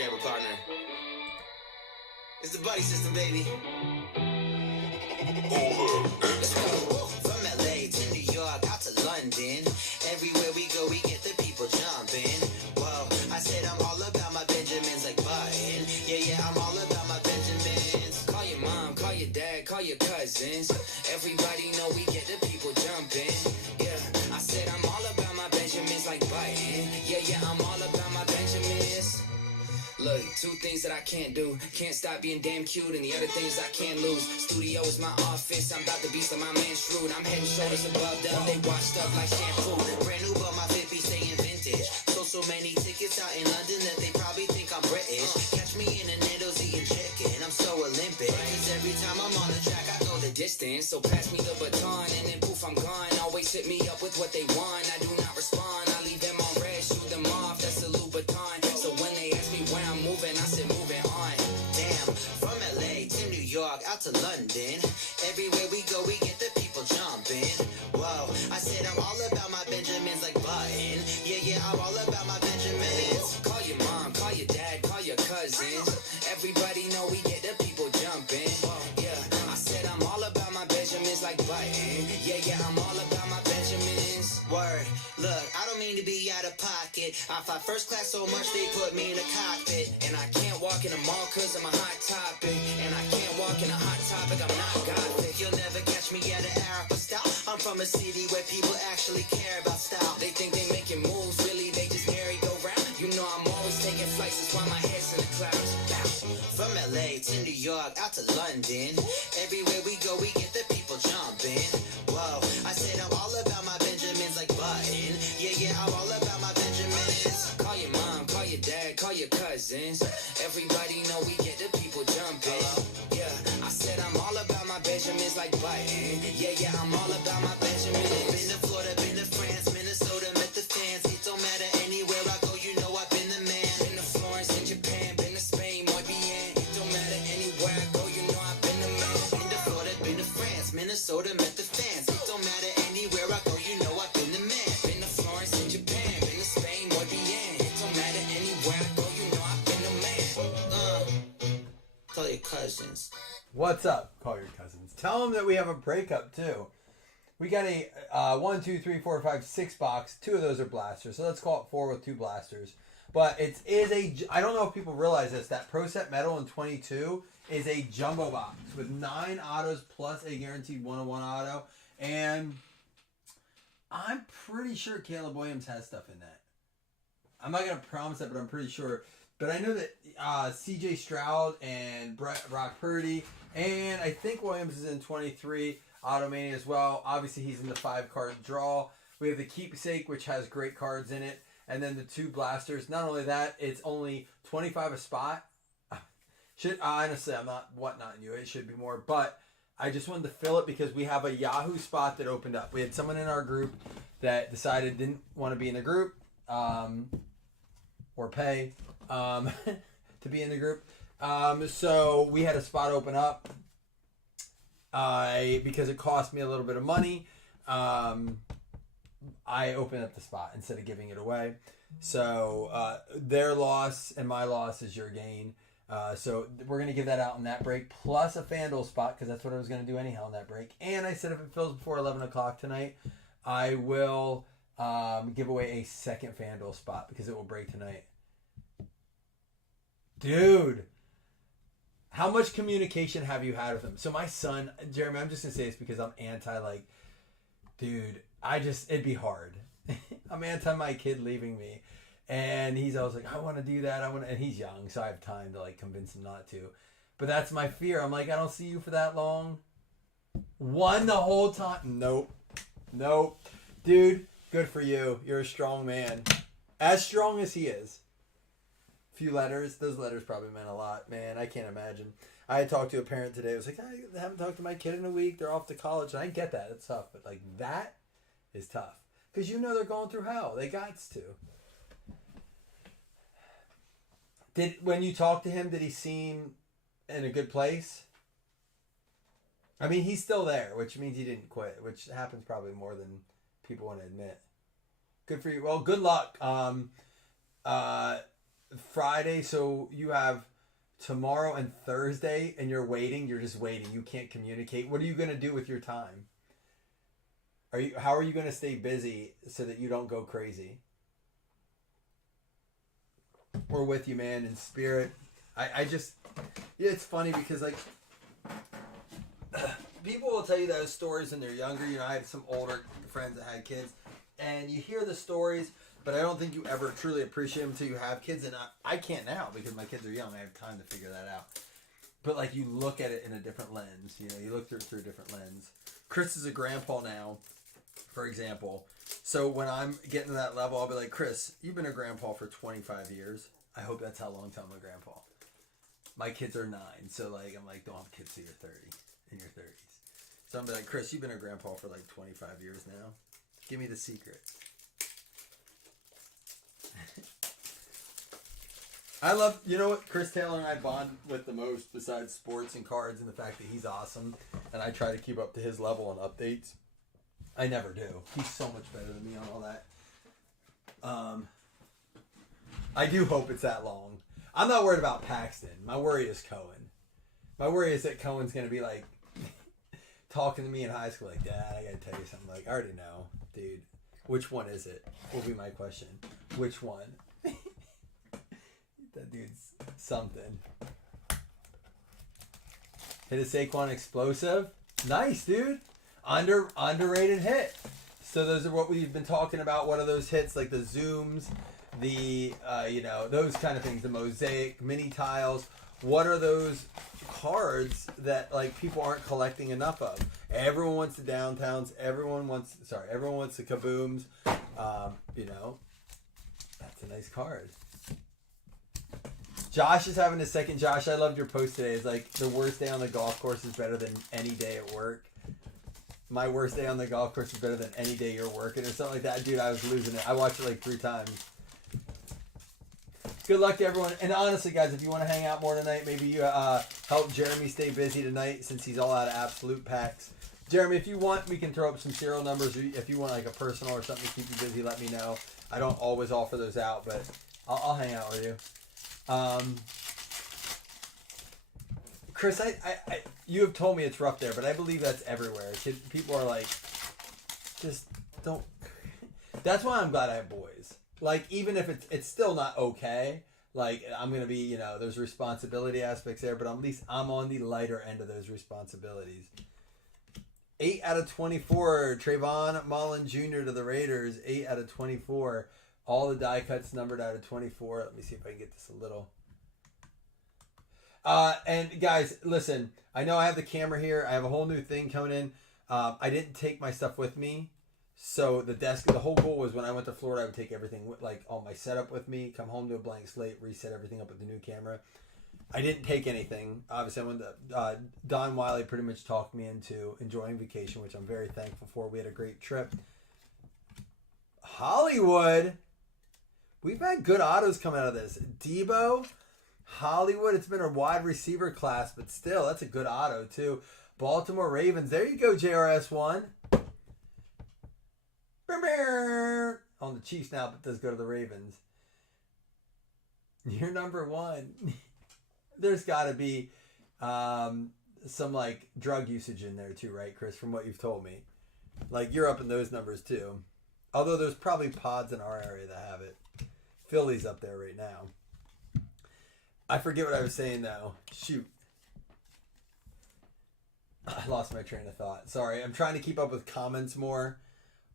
Grab a partner. It's the buddy system, baby. Let's go. From LA to New York, out to London. Everywhere we go, we get the people jumping. Whoa, I said I'm all about my Benjamins like Button. Yeah, I'm all about my Benjamins. Call your mom, call your dad, call your cousins. Everybody know we get the people jumping. Yeah, I said I'm all about my Benjamins like Button. Yeah, I'm all about my Benjamins. Look, two things that I can't do. Can't stop being damn cute, and the other thing is I can't lose. Studio is my office, I'm about to be some my man shrewd. I'm head and shoulders above them, they washed up like shampoo. Brand new, but my 50 staying vintage. So many tickets out in London that they probably think I'm British. Catch me in the needles eating chicken, I'm so Olympic. Cause every time I'm on the track, I go the distance. So pass me the baton, and then poof, I'm gone. Always hit me up with what they want, I do not respond. I leave them on red, shoot them off, that's a Louboutin. So when they ask me where I'm moving, I said moving on. Damn, from LA to New York, out to London. Everywhere we go, we get the people jumping. Whoa, I said I'm all about my Benjamins like Button. Yeah, I'm all about my Benjamins. Call your mom, call your dad, call your cousins. Everybody know we get the people jumping. Yeah, I said I'm all about my Benjamins like Button. Yeah, I'm all about my Benjamins. Word, look, I don't mean to be out of pocket. I fly first class so much they put me in the cockpit. And I can't walk in the mall cause I'm a hot topic. And I can't walk in a hot topic, I'm not gothic. You'll never catch me at an Arab style. I'm from a city where people actually care about style. They think they making moves, really they just merry-go-round. You know I'm always taking flights, that's why my head's in the clouds. From LA to New York, out to London. Everywhere we go, we get the people jumping. Whoa, I said I'm all about my Benjamins like Button. Yeah, I'm all about my Benjamins. Call your mom, call your dad, call your cousins. Everybody know we get the people jumping. Yeah, I said I'm all about my Benjamins like Button. Yeah, I'm all about my Benjamins. Been to Florida, been to France, Minnesota, met the fans. It don't matter anywhere I go, you know I've been the man. Been to Florence in Japan, been to Spain, muy bien. It don't matter anywhere I go, you know I've been the man. Been to Florida, been to France, Minnesota, met the fans. It don't matter anywhere I go, you know I've been the man. Been to Florence in Japan, been to Spain, muy bien. It don't matter anywhere I go, you know I've been the man. Call your cousins. What's up? Call your cousins. Tell them that we have a breakup too. We got a 1, 2, 3, 4, 5, 6 box. 2 of those are blasters. So let's call it 4 with 2 blasters. But it is a, I don't know if people realize this, that Pro Set Metal in 22 is a jumbo box with 9 autos plus a guaranteed 101 auto. And I'm pretty sure Caleb Williams has stuff in that. I'm not going to promise that, but I'm pretty sure. But I know that CJ Stroud and Brock Purdy, and I think Williams is in 23 Automania as well. Obviously, he's in the 5-card draw. We have the Keepsake, which has great cards in it. And then the 2 blasters. Not only that, it's only 25 a spot. Honestly, I'm not whatnotting you. It should be more. But I just wanted to fill it because we have a Yahoo spot that opened up. We had someone in our group that decided didn't want to be in the group or pay to be in the group. So we had a spot open up because it cost me a little bit of money. I opened up the spot instead of giving it away. So their loss and my loss is your gain. So we're going to give that out in that break, plus a FanDuel spot, because that's what I was going to do anyhow in that break. And I said if it fills before 11 o'clock tonight, I will give away a second FanDuel spot because it will break tonight. Dude, how much communication have you had with him? So my son, Jeremy, I'm just going to say this because I'm dude, it'd be hard. I'm anti my kid leaving me. And he's always like, I want to do that. And he's young, so I have time to convince him not to. But that's my fear. I'm like, I don't see you for that long. One the whole time. Nope. Dude, good for you. You're a strong man. As strong as he is. Few letters. Those letters probably meant a lot. Man, I can't imagine. I had talked to a parent today. I was like, I haven't talked to my kid in a week. They're off to college. And I get that. It's tough. But that is tough. Because they're going through hell. They gots to. When you talk to him, did he seem in a good place? I mean, he's still there, which means he didn't quit, which happens probably more than people want to admit. Good for you. Well, good luck. Friday, so you have tomorrow and Thursday, and you're waiting. You're just waiting. You can't communicate. What are you gonna do with your time? How are you gonna stay busy so that you don't go crazy? We're with you, man, in spirit. I just, yeah, it's funny because like people will tell you those stories when they're younger. You know, I had some older friends that had kids, and you hear the stories, but I don't think you ever truly appreciate them until you have kids. And I can't now because my kids are young. I have time to figure that out. But like you look at it in a different lens. You know, you look through it through a different lens. Chris is a grandpa now, for example. So when I'm getting to that level, I'll be like, Chris, you've been a grandpa for 25 years. I hope that's how long I'm a grandpa. My kids are 9, so like I'm like, don't have kids till you're 30, in your 30s. So I'm like, Chris, you've been a grandpa for like 25 years now. Give me the secret. I love, you know what Chris Taylor and I bond with the most besides sports and cards and the fact that he's awesome and I try to keep up to his level on updates. I never do. He's so much better than me on all that. I do hope it's that long. I'm not worried about Paxton. My worry is Cohen. My worry is that Cohen's going to be like talking to me in high school like, Dad, I got to tell you something. Like, I already know, dude. Which one is it? Will be my question. Which one? That dude's something. Hit a Saquon explosive. Nice, dude. Underrated hit. So those are what we've been talking about. What are those hits? Like the zooms, the those kind of things. The mosaic, mini tiles. What are those cards that like people aren't collecting enough of? Everyone wants the downtowns. Everyone wants the kabooms. That's a nice card. Josh is having a second. Josh, I loved your post today. It's like the worst day on the golf course is better than any day at work. My worst day on the golf course is better than any day you're working or something like that. Dude, I was losing it. I watched it like 3 times. Good luck to everyone. And honestly, guys, if you want to hang out more tonight, maybe you help Jeremy stay busy tonight since he's all out of absolute packs. Jeremy, if you want, we can throw up some serial numbers. Or if you want like a personal or something to keep you busy, let me know. I don't always offer those out, but I'll hang out with you. Chris, I you have told me it's rough there, but I believe that's everywhere. People are like, just don't. That's why I'm glad I have boys. Like, even if it's still not okay, like, I'm going to be, there's responsibility aspects there, but at least I'm on the lighter end of those responsibilities. 8 out of 24, Trayvon Mullen Jr. to the Raiders, 8 out of 24. All the die cuts numbered out of 24. Let me see if I can get this a little. And guys, listen, I know I have the camera here. I have a whole new thing coming in. I didn't take my stuff with me. So the whole goal was when I went to Florida, I would take everything, like all my setup with me, come home to a blank slate, reset everything up with the new camera. I didn't take anything. Obviously, I went to, Don Wiley pretty much talked me into enjoying vacation, which I'm very thankful for. We had a great trip. Hollywood. We've had good autos come out of this. Debo, Hollywood. It's been a wide receiver class, but still, that's a good auto, too. Baltimore Ravens. There you go, JRS1. On the Chiefs now, but does go to the Ravens. You're number 1. There's got to be some, like, drug usage in there, too, right, Chris, from what you've told me? Like, you're up in those numbers, too. Although there's probably pods in our area that have it. Philly's up there right now. I forget what I was saying, though. Shoot. I lost my train of thought. Sorry, I'm trying to keep up with comments more.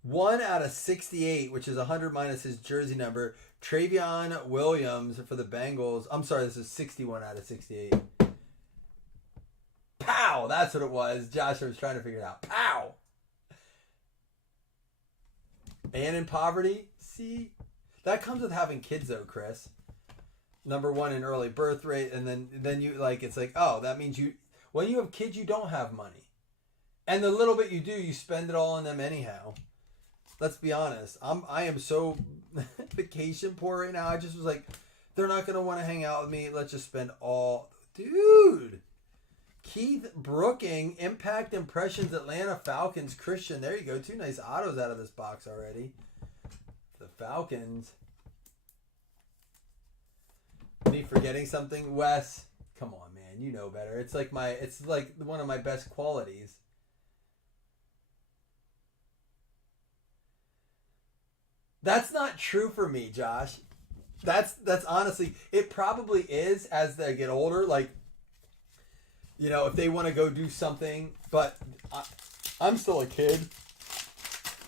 1 out of 68, which is 100 minus his jersey number. Travion Williams for the Bengals. I'm sorry, this is 61 out of 68. Pow! That's what it was. Josh was trying to figure it out. Pow! And in poverty? See? That comes with having kids, though, Chris. Number 1 in early birth rate, and then you, like, it's like, oh, that means when you have kids, you don't have money. And the little bit you do, you spend it all on them anyhow. Let's be honest. I am so vacation poor right now. I just was like, they're not going to want to hang out with me. Let's just spend all... Dude! Keith Brooking, Impact Impressions, Atlanta Falcons, Christian. There you go. 2 nice autos out of this box already. The Falcons. me forgetting something, Wes. Come on, man. You know better. It's like one of my best qualities. That's not true for me, Josh. That's honestly, it probably is as they get older. Like, you know, if they want to go do something, but I'm still a kid,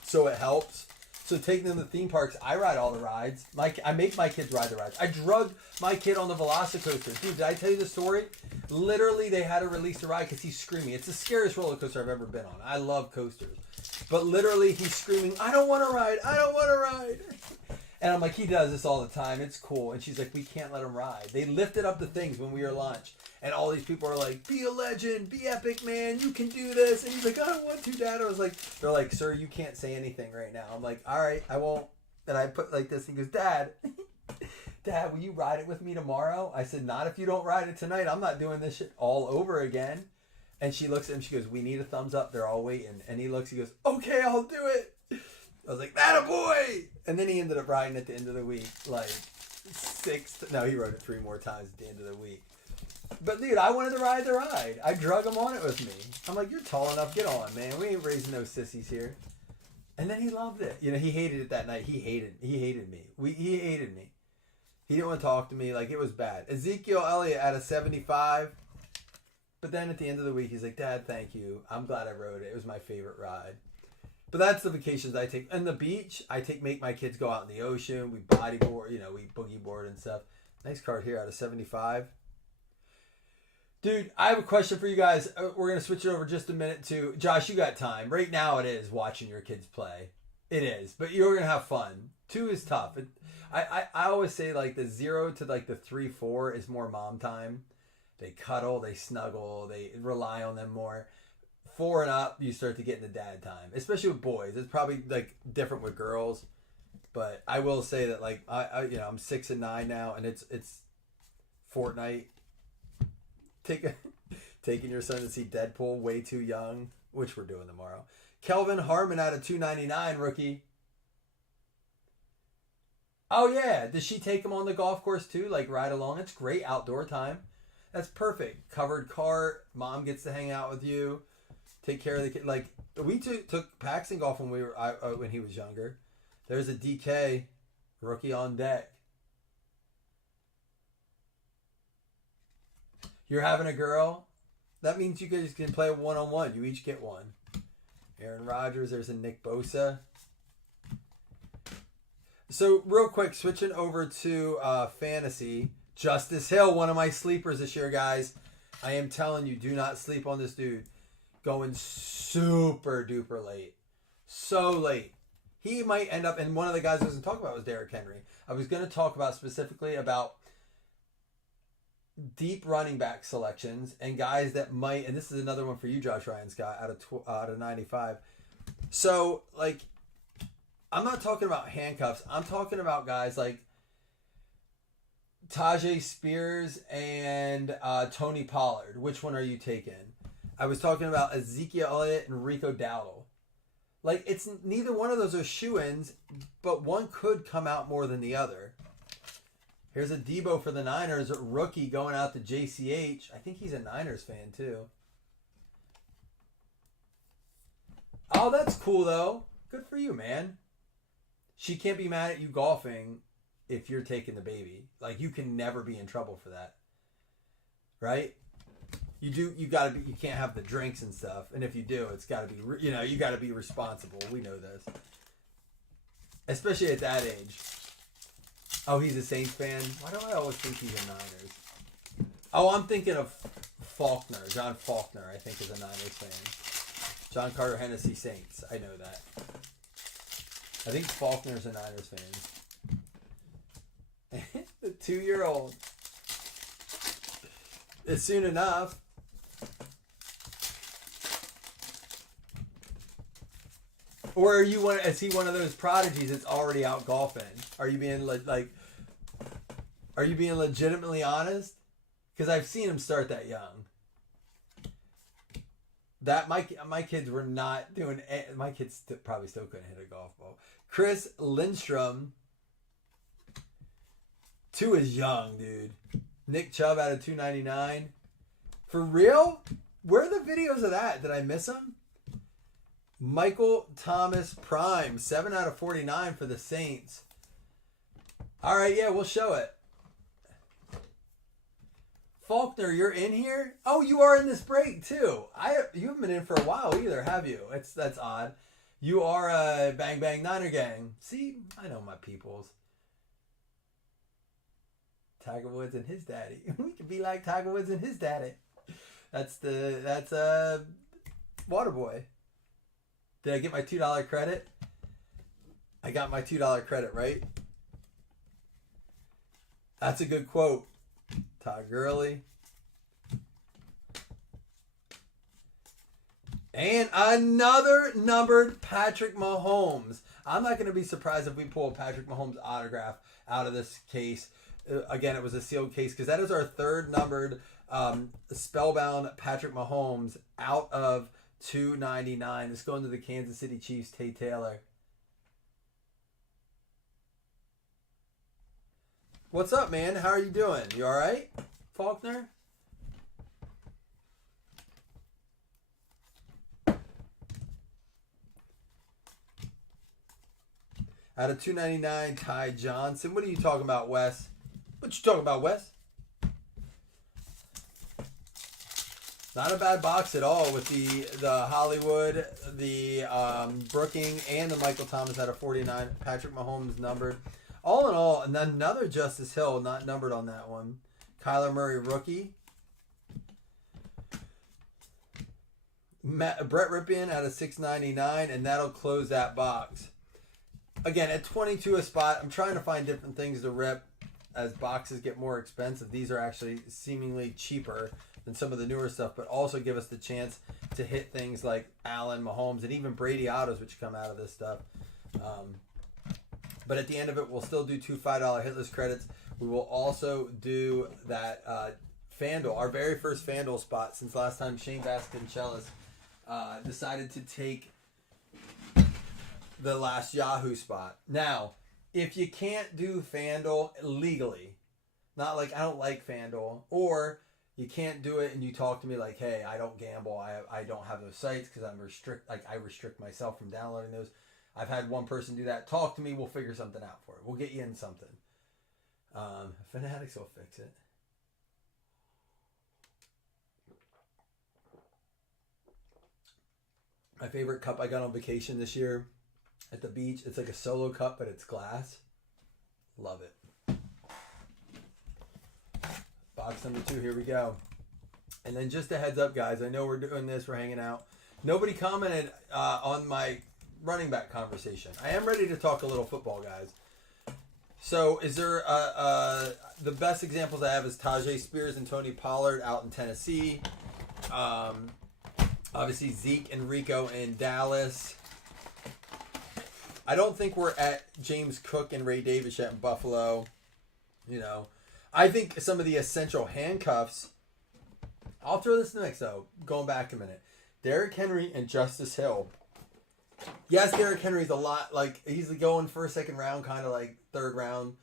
so it helps. So taking them to theme parks, I ride all the rides. I make my kids ride the rides. I drug my kid on the Velocicoaster. Dude, did I tell you the story? Literally, they had to release the ride because he's screaming. It's the scariest roller coaster I've ever been on. I love coasters. But literally, he's screaming, I don't want to ride. I don't want to ride. And I'm like, he does this all the time. It's cool. And she's like, we can't let him ride. They lifted up the things when we were at lunch. And all these people are like, be a legend, be epic, man. You can do this. And he's like, I don't want to, Dad. I was like, they're like, sir, you can't say anything right now. I'm like, all right, I won't. And I put like this. And he goes, Dad, Dad, will you ride it with me tomorrow? I said, not if you don't ride it tonight. I'm not doing this shit all over again. And she looks at him. She goes, we need a thumbs up. They're all waiting. And he looks. He goes, okay, I'll do it. I was like, that a boy. And then he ended up riding at the end of the week like he rode it 3 more times at the end of the week. But dude, I wanted to ride the ride. I drug him on it with me. I'm like, you're tall enough. Get on, man. We ain't raising no sissies here. And then he loved it. You know, he hated it that night. He hated me. He hated me. He didn't want to talk to me. Like, it was bad. Ezekiel Elliott at a 75. But then at the end of the week, he's like, Dad, thank you. I'm glad I rode it. It was my favorite ride. But that's the vacations I take. And the beach, make my kids go out in the ocean. We bodyboard, you know, we boogie board and stuff. Nice card here out of 75. Dude, I have a question for you guys. We're going to switch it over just a minute to Josh. You got time. Right now it is watching your kids play. It is. But you're going to have fun. 2 is tough. I always say like the 0 to like the 3, 4 is more mom time. They cuddle, they snuggle, they rely on them more. 4 and up, you start to get into dad time, especially with boys. It's probably like different with girls, but I will say that like I'm 6 and 9 now, and it's Fortnite. Taking your son to see Deadpool way too young, which we're doing tomorrow. Kelvin Harmon out of 299 rookie. Oh yeah, does she take him on the golf course too? Like ride along? It's great outdoor time. That's perfect. Covered cart. Mom gets to hang out with you. Take care of the kid. Like we took Paxton golf when when he was younger. There's a DK rookie on deck. You're having a girl. That means you guys can play a 1-on-1. You each get one. Aaron Rodgers. There's a Nick Bosa. So real quick, switching over to fantasy. Justice Hill, one of my sleepers this year, guys. I am telling you, do not sleep on this dude. Going super duper late. So late. He might end up, and one of the guys I was going to talk about was Derrick Henry. I was going to talk about specifically about deep running back selections and guys that might, and this is another one for you, Josh Ryan Scott, out of 95. So, like, I'm not talking about handcuffs. I'm talking about guys like Tajay Spears and Tony Pollard. Which one are you taking? I was talking about Ezekiel Elliott and Rico Dowdle. Like, it's neither one of those are shoo-ins, but one could come out more than the other. Here's a Debo for the Niners, rookie going out to JCH. I think he's a Niners fan too. Oh, that's cool though. Good for you, man. She can't be mad at you golfing if you're taking the baby. Like, you can never be in trouble for that. Right? You can't have the drinks and stuff. And if you do, it's got to be, you got to be responsible. We know this. Especially at that age. Oh, he's a Saints fan? Why do I always think he's a Niners? Oh, I'm thinking of Faulkner. John Faulkner, I think, is a Niners fan. John Carter Hennessy Saints. I know that. I think Faulkner's a Niners fan. The 2-year-old. It's soon enough. Or is he one of those prodigies that's already out golfing? Are you being are you being legitimately honest? Because I've seen him start that young. That my kids were not doing. My kids probably still couldn't hit a golf ball. Chris Lindstrom. 2 is young, dude. Nick Chubb out of 299. For real? Where are the videos of that? Did I miss them? Michael Thomas Prime, 7 out of 49 for the Saints. All right, yeah, we'll show it. Faulkner, you're in here? Oh, you are in this break too. You haven't been in for a while either, have you? That's odd. You are a Bang Bang Niner Gang. See, I know my peoples. Tiger Woods and his daddy. We could be like Tiger Woods and his daddy. That's Waterboy. Did I get my $2 credit? I got my $2 credit, right? That's a good quote. Todd Gurley. And another numbered Patrick Mahomes. I'm not going to be surprised if we pull a Patrick Mahomes autograph out of this case. Again, it was a sealed case because that is our third numbered spellbound Patrick Mahomes out of 299. Let's go into the Kansas City Chiefs, Tay Taylor. What's up, man? How are you doing? You all right, Faulkner? Out of 299, Ty Johnson. What are you talking about, Wes? What you talking about, Wes? Not a bad box at all with the Hollywood, the Brooking, and the Michael Thomas out of 49. Patrick Mahomes numbered. All in all, and then another Justice Hill not numbered on that one. Kyler Murray rookie. Brett Rypien out of 699, and that'll close that box. Again, at 22 a spot, I'm trying to find different things to rip as boxes get more expensive. These are actually seemingly cheaper than some of the newer stuff, but also give us the chance to hit things like Allen, Mahomes, and even Brady autos, which come out of this stuff. But at the end of it, we'll still do two $5 hitless credits. We will also do that FanDuel, our very first FanDuel spot since last time Shane Vasconcellos decided to take the last Yahoo spot. Now, if you can't do FanDuel legally, not like I don't like FanDuel, or you can't do it and you talk to me like, hey, I don't gamble, I don't have those sites because I restrict myself from downloading those. I've had one person do that. Talk to me. We'll figure something out for it. We'll get you in something. Fanatics will fix it. My favorite cup I got on vacation this year at the beach. It's like a solo cup, but it's glass. Love it. Box number 2. Here we go. And then just a heads up, guys. I know we're doing this. We're hanging out. Nobody commented on my running back conversation. I am ready to talk a little football, guys. So is there the best examples I have is Tajay Spears and Tony Pollard out in Tennessee. Obviously Zeke and Rico in Dallas. I don't think we're at James Cook and Ray Davis yet in Buffalo. You know, I think some of the essential handcuffs. I'll throw this in the mix though. Going back a minute, Derrick Henry and Justice Hill. Yes, Derrick Henry's a lot, like, he's going first, second round, kind of like third round.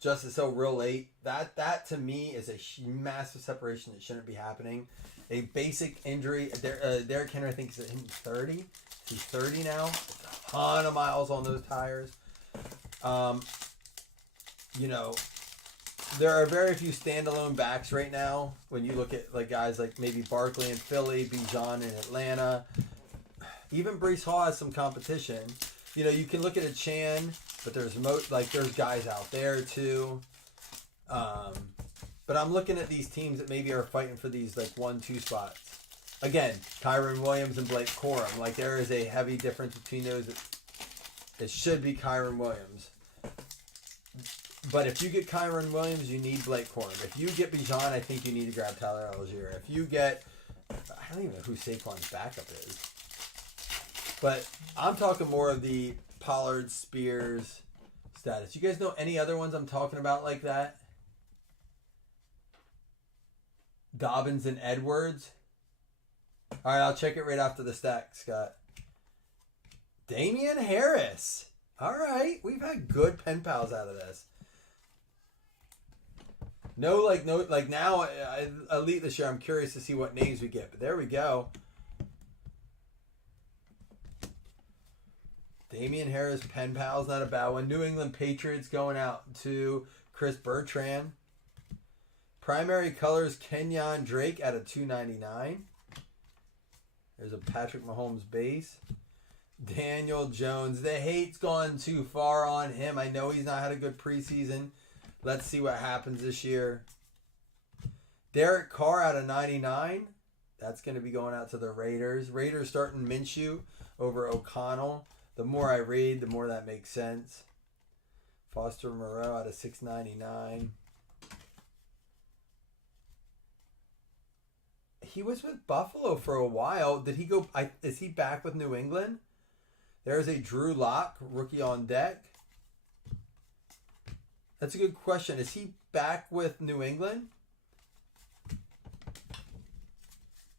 Justice Hill real late. That to me is a massive separation that shouldn't be happening. A basic injury. Derrick Henry, I think, is 30. He's 30 now. A ton of miles on those tires. You know, there are very few standalone backs right now. When you look at like guys like maybe Barkley in Philly, Bijan in Atlanta. Even Breece Hall has some competition. You know, you can look at a Chan, but there's guys out there too. But I'm looking at these teams that maybe are fighting for these like 1-2 spots. Again, Kyron Williams and Blake Corum. Like there is a heavy difference between those. It should be Kyron Williams. But if you get Kyron Williams, you need Blake Corum. If you get Bijan, I think you need to grab Tyler Algier. If you get, I don't even know who Saquon's backup is. But I'm talking more of the Pollard, Spears status. You guys know any other ones I'm talking about like that? Dobbins and Edwards. All right, I'll check it right after the stack, Scott. Damian Harris. All right, we've had good pen pals out of this. No, now Elite this year. I'm curious to see what names we get, but there we go. Damian Harris, pen pal's not a bad one. New England Patriots going out to Chris Bertrand. Primary colors Kenyon Drake at a $2.99. There's a Patrick Mahomes base. Daniel Jones. The hate's gone too far on him. I know he's not had a good preseason. Let's see what happens this year. Derek Carr out of 99. That's going to be going out to the Raiders. Raiders starting Minshew over O'Connell. The more I read, the more that makes sense. Foster Moreau out of 699. He was with Buffalo for a while. Did he go? Is he back with New England? There's a Drew Lock, rookie on deck. That's a good question. Is he back with New England?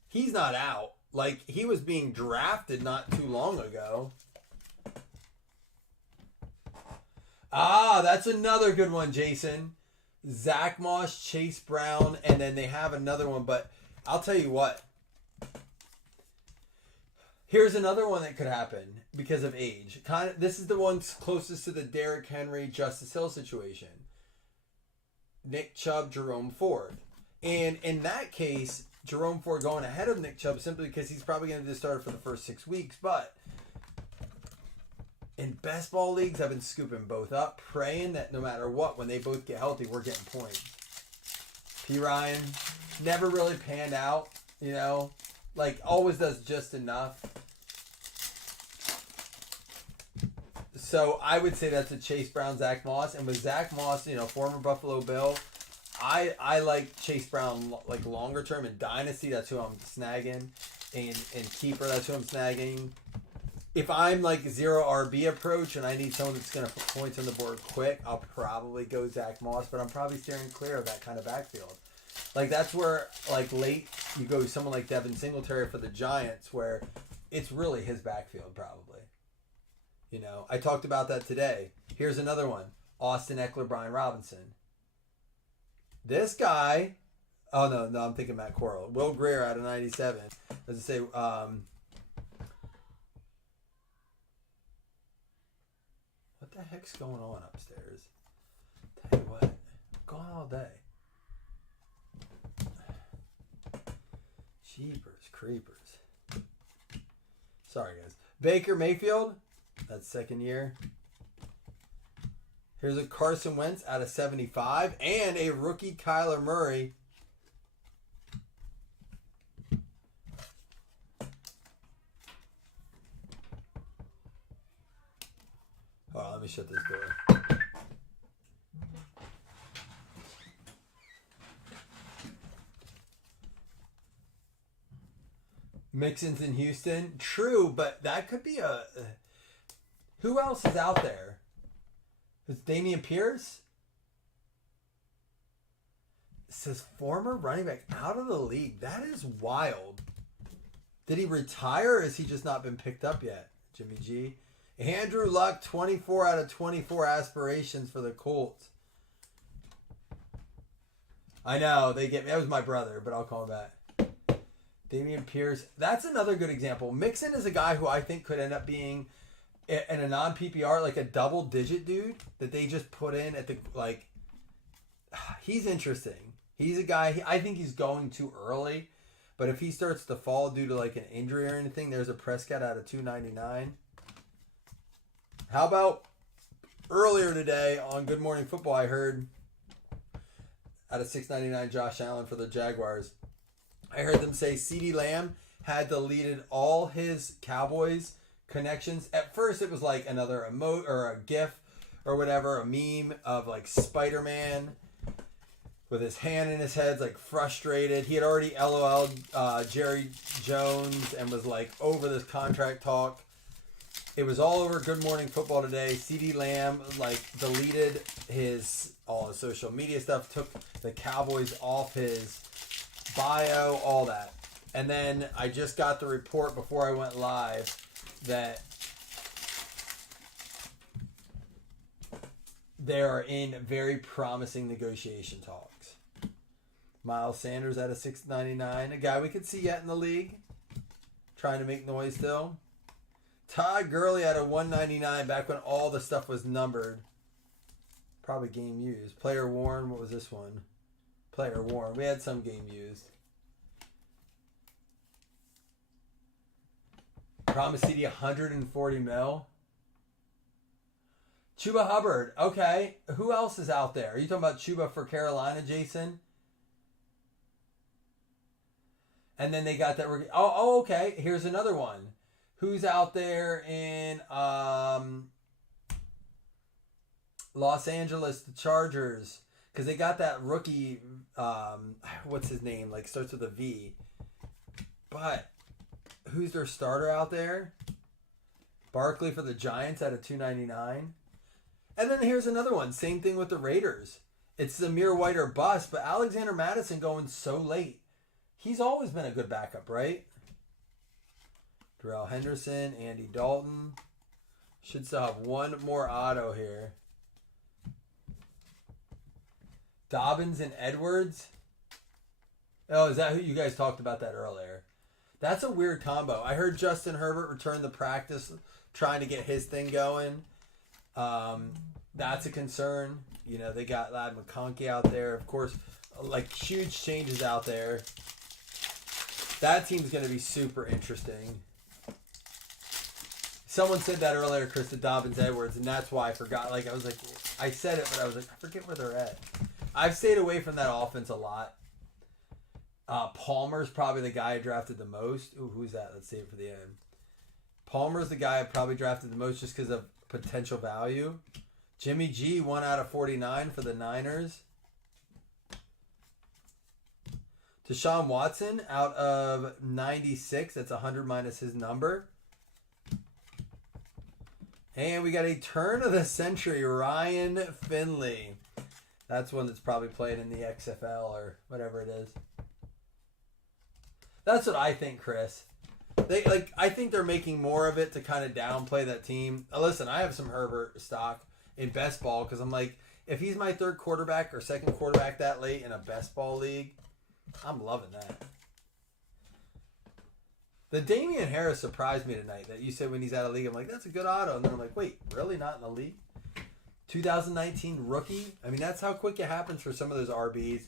He's not out. Like, he was being drafted not too long ago. Ah, that's another good one, Jason. Zach Moss, Chase Brown, and then they have another one, but I'll tell you what. Here's another one that could happen because of age. This is the one closest to the Derrick Henry, Justice Hill situation. Nick Chubb, Jerome Ford. And in that case, Jerome Ford going ahead of Nick Chubb simply because he's probably going to be started for the first 6 weeks. But in best ball leagues, I've been scooping both up, praying that no matter what, when they both get healthy, we're getting points. P. Ryan never really panned out, like always does just enough. So I would say that's a Chase Brown, Zach Moss. And with Zach Moss, former Buffalo Bill, I like Chase Brown like longer term in Dynasty. That's who I'm snagging. And Keeper, that's who I'm snagging. If I'm like zero RB approach and I need someone that's going to put points on the board quick, I'll probably go Zach Moss. But I'm probably steering clear of that kind of backfield. Like that's where like late you go someone like Devin Singletary for the Giants where it's really his backfield probably. I talked about that today. Here's another one. Austin Eckler, Brian Robinson. This guy, oh no, I'm thinking Matt Corral. Will Grier out of 97. As I say, what the heck's going on upstairs? Tell you what, I'm gone all day. Jeepers creepers. Sorry guys. Baker Mayfield. That's second year. Here's a Carson Wentz out of 75 and a rookie Kyler Murray. Hold on, let me shut this door. Mixon's in Houston. True, but that could be a... Who else is out there? Is Dameon Pierce? It says former running back out of the league. That is wild. Did he retire or has he just not been picked up yet? Jimmy G. Andrew Luck, 24 out of 24 aspirations for the Colts. I know, they get me. That was my brother, but I'll call him back. Dameon Pierce. That's another good example. Mixon is a guy who I think could end up being... in a non-PPR, like a double-digit dude that they just put in at the, like, he's interesting. He's a guy, I think he's going too early, but if he starts to fall due to, like, an injury or anything, there's a Prescott out of 299. How about earlier today on Good Morning Football, I heard out of 699 Josh Allen for the Jaguars, I heard them say CeeDee Lamb had deleted all his Cowboys connections. At first it was like another emote or a gif or whatever, a meme of like Spider-Man with his hand in his head, like frustrated. He had already LOL'd Jerry Jones and was like over this contract talk. It was all over Good Morning Football today. CeeDee Lamb like deleted all his social media stuff, took the Cowboys off his bio, all that. And then I just got the report before I went live that they are in very promising negotiation talks. Miles Sanders at a $6.99. A guy we could see yet in the league. Trying to make noise still. Todd Gurley at a $1.99 back when all the stuff was numbered. Probably game used. Player worn. What was this one? Player worn. We had some game used. Promise CD 140 mil. Chuba Hubbard. Okay. Who else is out there? Are you talking about Chuba for Carolina, Jason? And then they got that. Oh, okay. Here's another one. Who's out there in Los Angeles, the Chargers? Because they got that rookie, what's his name? Like, starts with a V. But who's their starter out there? Barkley for the Giants at a $2.99. And then here's another one. Same thing with the Raiders. It's Zamir White or bust, but Alexander Mattison going so late. He's always been a good backup, right? Darrell Henderson, Andy Dalton. Should still have one more auto here. Dobbins and Edwards. Oh, is that who you guys talked about that earlier? That's a weird combo. I heard Justin Herbert return to practice trying to get his thing going. That's a concern. You know, they got Ladd McConkey out there. Of course, like huge changes out there. That team's going to be super interesting. Someone said that earlier, Chris, to Dobbins Edwards, and that's why I forgot. Like, I was like, I said it, but I was like, I forget where they're at. I've stayed away from that offense a lot. Palmer's probably the guy I drafted the most. Ooh, who's that? Let's save it for the end. Palmer's the guy I probably drafted the most just because of potential value. Jimmy G, 1 out of 49 for the Niners. Deshaun Watson out of 96. That's 100 minus his number. And we got a turn of the century, Ryan Finley. That's one that's probably playing in the XFL or whatever it is. That's what I think, Chris. I think they're making more of it to kind of downplay that team. Listen, I have some Herbert stock in best ball because I'm like, if he's my third quarterback or second quarterback that late in a best ball league, I'm loving that. The Damian Harris surprised me tonight that you said when he's out of league, I'm like, that's a good auto. And then I'm like, wait, really not in the league? 2019 rookie? I mean, that's how quick it happens for some of those RBs.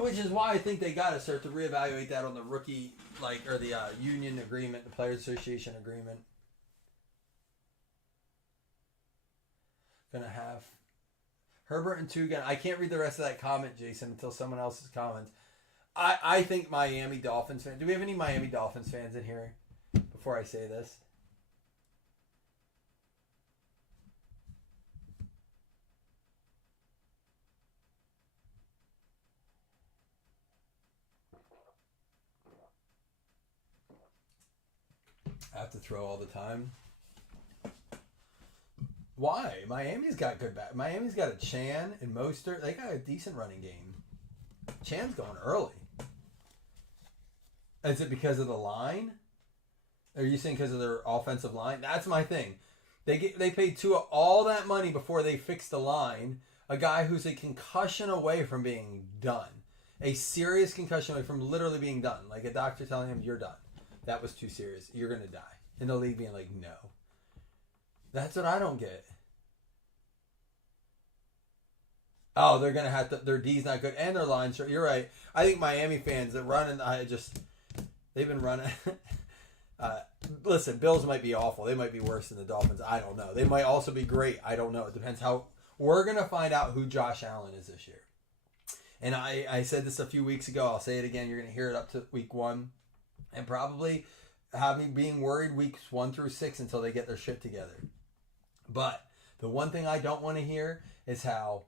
Which is why I think they got to start to reevaluate that on the rookie, or the union agreement, the Players Association agreement. Gonna have Herbert and two again. I can't read the rest of that comment, Jason, until someone else's comments. I think Miami Dolphins fans. Do we have any Miami Dolphins fans in here before I say this? I have to throw all the time. Why? Miami's got good back. Miami's got a Chan and Mostert. They got a decent running game. Chan's going early. Is it because of the line? Are you saying because of their offensive line? That's my thing. They paid Tua all that money before they fixed the line. A guy who's a concussion away from being done. A serious concussion away from literally being done. Like a doctor telling him, you're done. That was too serious. You're going to die. And the league being like, no. That's what I don't get. Oh, they're going to have to, their D's not good. And their line's, you're right. I think Miami fans that run, they've been running. Listen, Bills might be awful. They might be worse than the Dolphins. I don't know. They might also be great. I don't know. It depends how, we're going to find out who Josh Allen is this year. And I said this a few weeks ago. I'll say it again. You're going to hear it up to week 1. And probably have me being worried weeks 1 through 6 until they get their shit together. But the one thing I don't want to hear is how,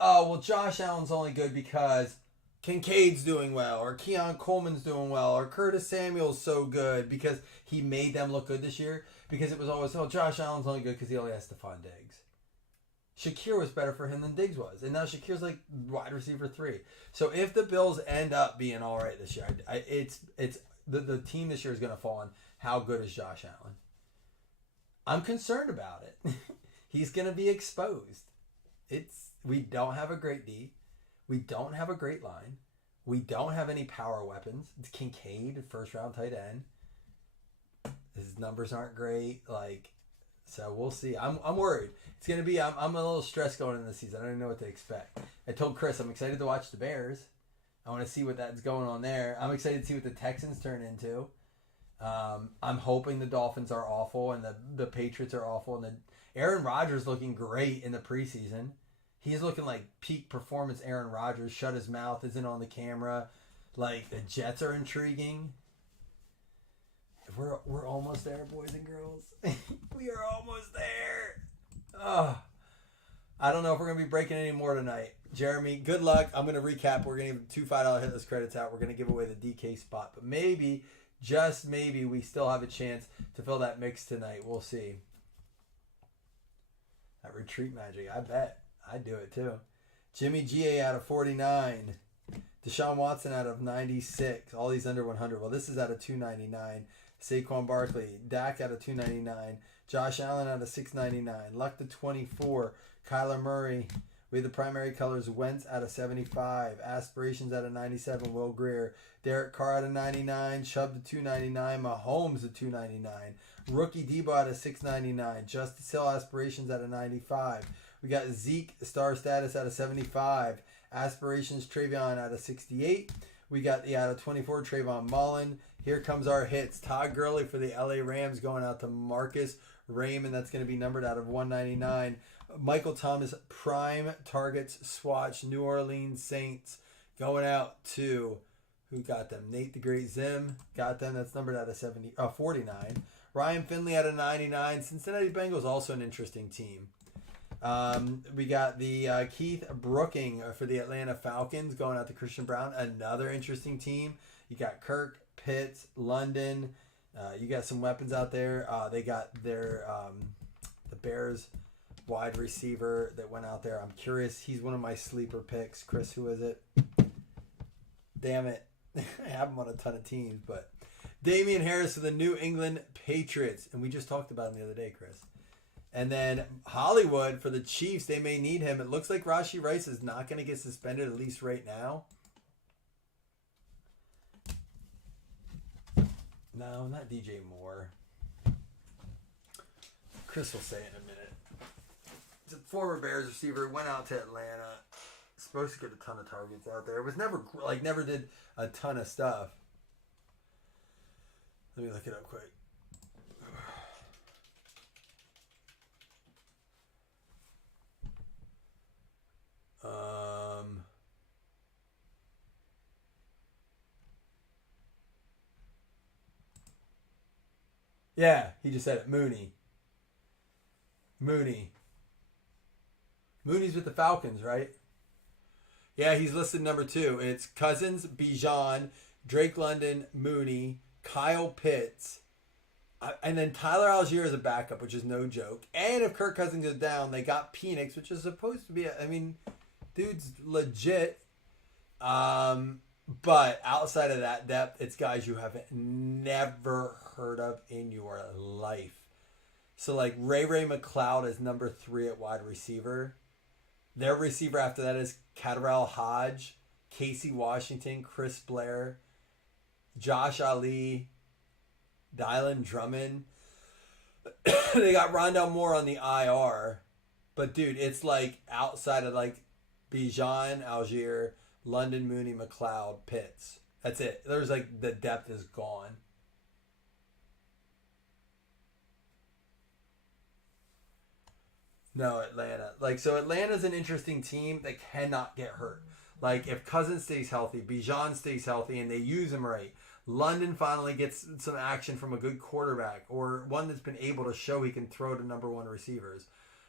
oh, well, Josh Allen's only good because Kincaid's doing well, or Keon Coleman's doing well, or Curtis Samuel's so good because he made them look good this year. Because it was always, oh, Josh Allen's only good because he only has Stephon Diggs. Shakir was better for him than Diggs was. And now Shakir's like wide receiver 3. So if the Bills end up being all right this year, it's the team this year is going to fall on how good is Josh Allen. I'm concerned about it. He's going to be exposed. We don't have a great D. We don't have a great line. We don't have any power weapons. It's Kincaid, first round tight end. His numbers aren't great. Like, so we'll see. I'm worried. It's gonna be. I'm a little stressed going into the season. I don't know what to expect. I told Chris I'm excited to watch the Bears. I want to see what that's going on there. I'm excited to see what the Texans turn into. I'm hoping the Dolphins are awful and the Patriots are awful and Aaron Rodgers looking great in the preseason. He's looking like peak performance Aaron Rodgers. Shut his mouth, isn't on the camera. Like, the Jets are intriguing. We're almost there, boys and girls. We are almost there. Oh, I don't know if we're going to be breaking any more tonight. Jeremy, good luck. I'm going to recap. We're going to give 2 $5 hitless credits out. We're going to give away the DK spot. But maybe, just maybe, we still have a chance to fill that mix tonight. We'll see. That retreat magic, I bet. I'd do it too. Jimmy G.A. out of 49. Deshaun Watson out of 96. All these under 100. Well, this is out of 299. Saquon Barkley. Dak out of 299. Josh Allen out of 699. Luck to 24. Kyler Murray. We have the primary colors. Wentz out of 75. Aspirations out of 97. Will Grier. Derek Carr out of 99. Chubb to 299. Mahomes to 299. Rookie Debo out of 699. Justice Hill aspirations out of 95. We got Zeke star status out of 75. Aspirations Travion out of 68. We got the out of 24 Trayvon Mullen. Here comes our hits. Todd Gurley for the LA Rams going out to Marcus Raymond. That's going to be numbered out of 199. Michael Thomas prime targets swatch New Orleans Saints going out to, who got them? Nate the Great Zim got them. That's numbered out of 49. Ryan Finley out of 99. Cincinnati Bengals also an interesting team. We got the Keith Brooking for the Atlanta Falcons going out to Christian Brown. Another interesting team. You got Kirk, Pitts, London. You got some weapons out there. They got their the Bears wide receiver that went out there. I'm curious. He's one of my sleeper picks. Chris, who is it? Damn it. I have him on a ton of teams, but Damian Harris for the New England Patriots. And we just talked about him the other day, Chris. And then Hollywood for the Chiefs. They may need him. It looks like Rashee Rice is not going to get suspended, at least right now. No, not DJ Moore. Chris will say in a minute. He's a former Bears receiver. Went out to Atlanta. Supposed to get a ton of targets out there. Was never did a ton of stuff. Let me look it up quick. Yeah, he just said it. Mooney's with the Falcons, right? Yeah, he's listed number 2. It's Cousins, Bijan, Drake London, Mooney, Kyle Pitts, and then Tyler Algier is a backup, which is no joke. And if Kirk Cousins goes down, they got Penix, which is supposed to be, dude's legit. But outside of that depth, it's guys you have never heard of in your life. So like Ray McLeod is number 3 at wide receiver. Their receiver after that is Caterell Hodge, Casey Washington, Chris Blair, Josh Ali, Dylan Drummond. They got Rondell Moore on the IR. But dude, it's like outside of like Bijan, Algier, London, Mooney, McLeod, Pitts. That's it. There's like the depth is gone. No, Atlanta. So Atlanta's an interesting team that cannot get hurt. Like, if Cousins stays healthy, Bijan stays healthy, and they use him right, London finally gets some action from a good quarterback or one that's been able to show he can throw to number 1 receivers.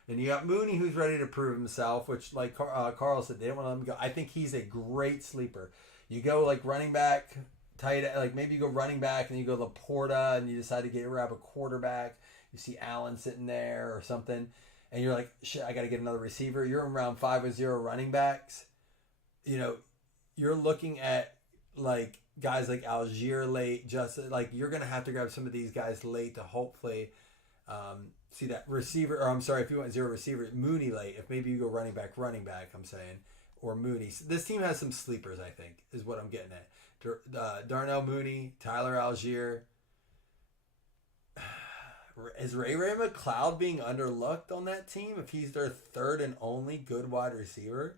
And you got Mooney, who's ready to prove himself, which, like Carl said, they didn't want to let him go. I think he's a great sleeper. You go, like, running back, tight, like, maybe you go running back, and you go Laporta, and you decide to grab a quarterback. You see Allen sitting there or something, and you're like, shit, I got to get another receiver. You're in round 5 with 0 running backs. You know, you're looking at, like, guys like Algier late, just, like, you're going to have to grab some of these guys late to hopefully see that receiver, or I'm sorry, if you want 0 receiver, Mooney late. If maybe you go running back, I'm saying, or Mooney. This team has some sleepers, I think, is what I'm getting at. Darnell Mooney, Tyler Algier. Is Ray McCloud being underlooked on that team if he's their third and only good wide receiver?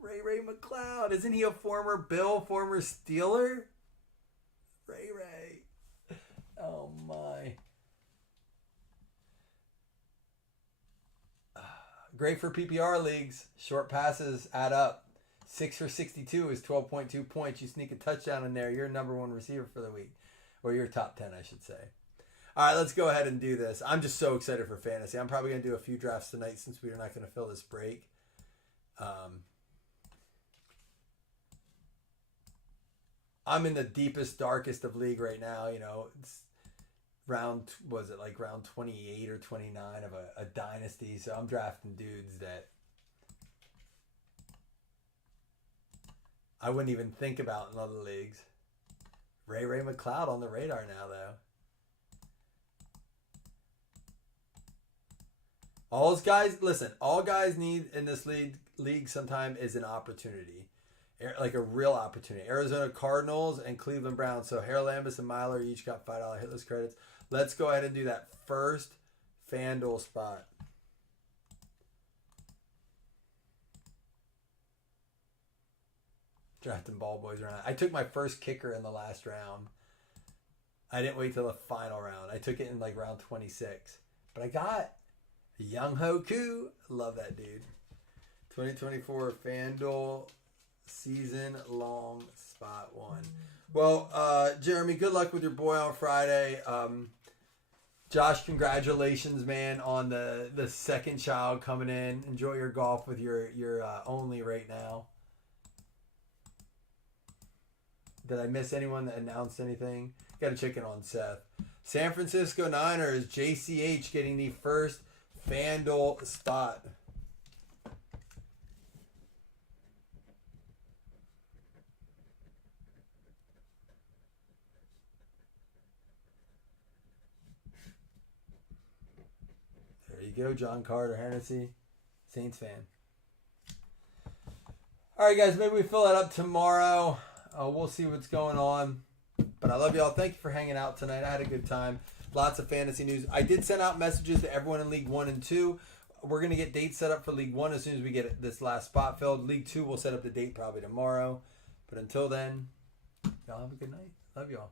Ray McCloud. Isn't he a former Bill, former Steeler? Ray. Oh, my. Great for PPR leagues. Short passes add up. 6 for 62 is 12.2 points. You sneak a touchdown in there, you're number one receiver for the week. Or your top 10, I should say. All right, let's go ahead and do this. I'm just so excited for fantasy. I'm probably going to do a few drafts tonight since we are not going to fill this break. I'm in the deepest, darkest of league right now. You know, it's round 28 or 29 of a dynasty. So I'm drafting dudes that I wouldn't even think about in other leagues. Ray McCloud on the radar now, though. All guys need in this league sometime is an opportunity. Like a real opportunity. Arizona Cardinals and Cleveland Browns. So Harold Lambus and Myler each got $5 hitless credits. Let's go ahead and do that first FanDuel spot. Drafting ball boys around. I took my first kicker in the last round. I didn't wait till the final round. I took it in like round 26. But I got Young Hoku. Love that dude. 2024 FanDuel season long spot one. Well, Jeremy, good luck with your boy on Friday. Josh, congratulations, man, on the second child coming in. Enjoy your golf with your only right now. Did I miss anyone that announced anything? Got to check in on Seth. San Francisco Niners, JCH getting the first FanDuel spot. There you go, John Carter, Hennessy, Saints fan. All right, guys, maybe we fill that up tomorrow. We'll see what's going on. But I love y'all. Thank you for hanging out tonight. I had a good time. Lots of fantasy news. I did send out messages to everyone in League 1 and 2. We're going to get dates set up for League 1 as soon as we get this last spot filled. League 2, we'll set up the date probably tomorrow. But until then, y'all have a good night. Love y'all.